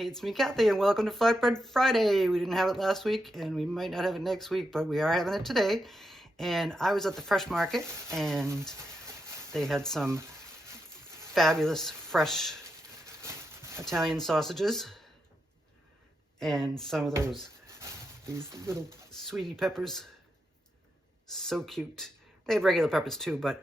Hey, it's me, Kathy, and welcome to Flatbread Friday. We didn't have it last week, and we might not have it next week, but we are having it today. And I was at the fresh market, and they had some fabulous fresh Italian sausages, and some of these little sweetie peppers. So cute. They have regular peppers too, but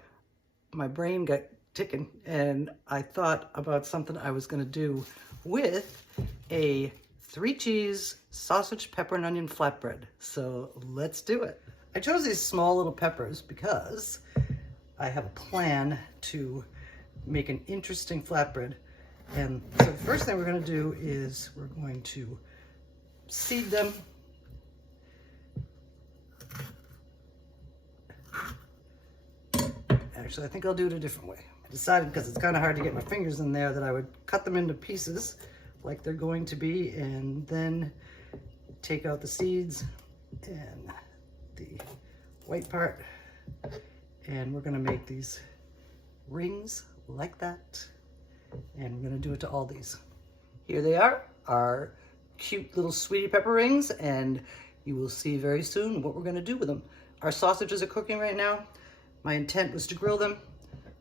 my brain got ticking, and I thought about something I was going to do with a 3-cheese sausage, pepper, and onion flatbread. So let's do it. I chose these small little peppers because I have a plan to make an interesting flatbread. And so the first thing we're going to do is we're going to seed them. Actually, I think I'll do it a different way. I decided, because it's kind of hard to get my fingers in there, that I would cut them into pieces like they're going to be, and then take out the seeds and the white part, and we're going to make these rings like that, and we're going to do it to all these. Here they are, our cute little sweetie pepper rings, and you will see very soon what we're going to do with them. Our sausages are cooking right now. My intent was to grill them,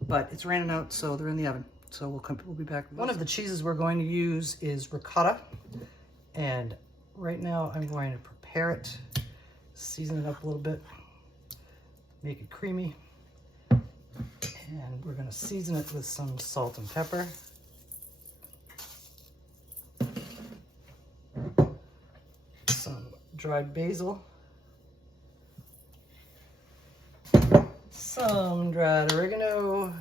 but it's raining out, so they're in the oven. So we'll be back. One of the cheeses we're going to use is ricotta, and right now I'm going to prepare it, season it up a little bit, make it creamy, and we're going to season it with some salt and pepper. Some dried basil, some dried oregano,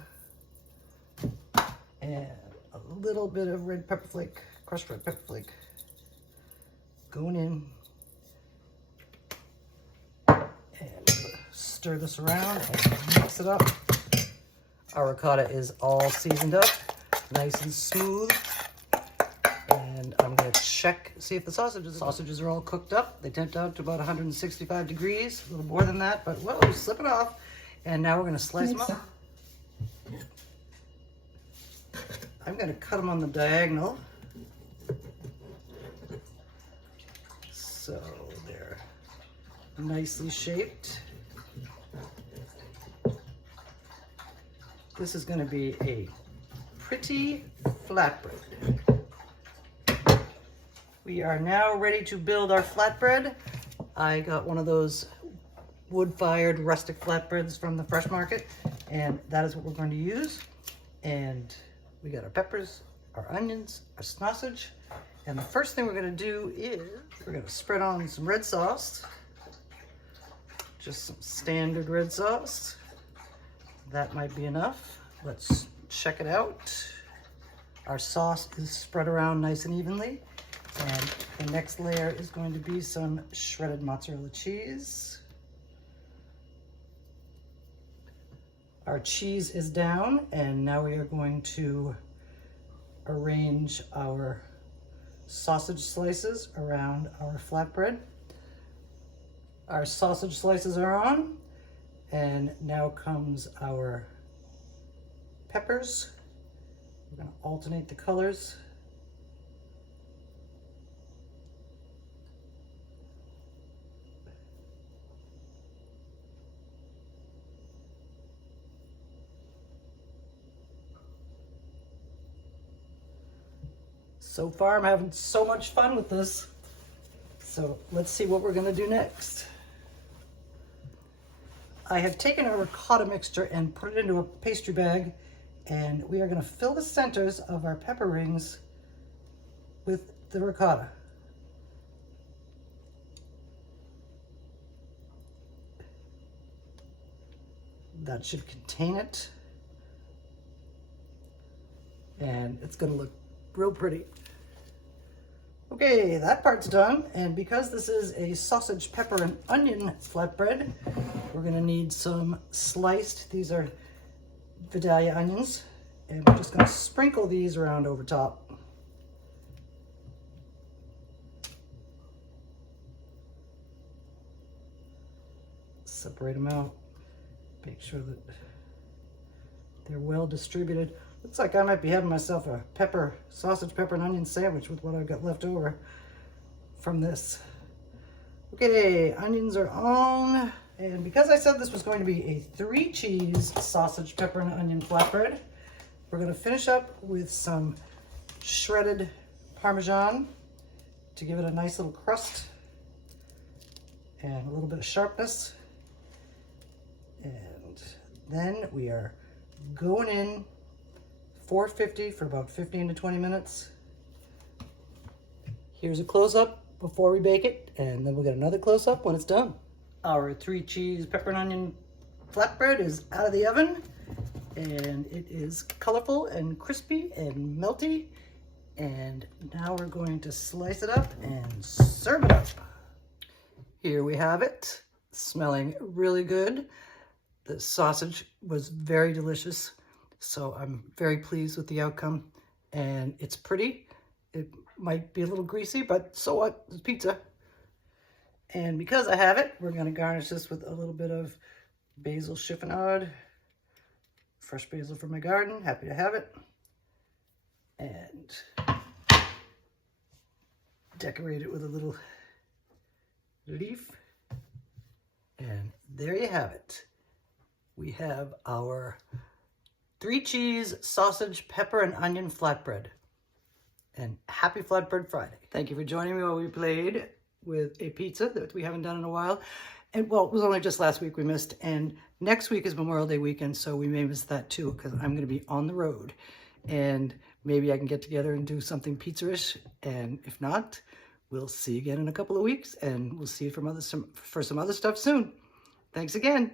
and a little bit of red pepper flake, crushed red pepper flake going in. And stir this around and mix it up. Our ricotta is all seasoned up, nice and smooth. And I'm going to check, see if the sausages are all cooked up. They temped out to about 165 degrees, a little more than that, but whoa, slipping off. And now we're going to slice them up. I'm going to cut them on the diagonal, so they're nicely shaped. This is going to be a pretty flatbread. We are now ready to build our flatbread. I got one of those wood-fired rustic flatbreads from the fresh market, and that is what we're going to use. And we got our peppers, our onions, our sausage, and the first thing we're going to do is we're going to spread on some red sauce, just some standard red sauce. That might be enough. Let's check it out. Our sauce is spread around nice and evenly, and the next layer is going to be some shredded mozzarella cheese. Our cheese is down, and now we are going to arrange our sausage slices around our flatbread. Our sausage slices are on, and now comes our peppers. We're going to alternate the colors. So far, I'm having so much fun with this. So let's see what we're going to do next. I have taken our ricotta mixture and put it into a pastry bag, and we are going to fill the centers of our pepper rings with the ricotta. That should contain it, and it's going to look real pretty. Okay, that part's done, and because this is a sausage, pepper, and onion flatbread, we're going to need some sliced, these are Vidalia onions, and we're just going to sprinkle these around over top. Separate them out, make sure that they're well distributed. Looks like I might be having myself a sausage, pepper, and onion sandwich with what I've got left over from this. Okay, onions are on. And because I said this was going to be a 3-cheese sausage, pepper, and onion flatbread, we're going to finish up with some shredded Parmesan to give it a nice little crust and a little bit of sharpness. And then we are going in 450 for about 15 to 20 minutes. Here's a close-up before we bake it, and then we'll get another close-up when it's done. Our 3-cheese pepper and onion flatbread is out of the oven, and it is colorful and crispy and melty. And now we're going to slice it up and serve it up. Here we have it, smelling really good. The sausage was very delicious, so I'm very pleased with the outcome. And it's pretty. It might be a little greasy, but so what? It's pizza. And because I have it, we're going to garnish this with a little bit of basil chiffonade. Fresh basil from my garden. Happy to have it. And decorate it with a little leaf. And there you have it. We have our 3-cheese sausage, pepper, and onion flatbread. And happy Flatbread Friday. Thank you for joining me while we played with a pizza that we haven't done in a while. And well, it was only just last week we missed. And next week is Memorial Day weekend, so we may miss that too, because I'm going to be on the road. And maybe I can get together and do something pizza-ish. And if not, we'll see you again in a couple of weeks, and we'll see you for some other stuff soon. Thanks again.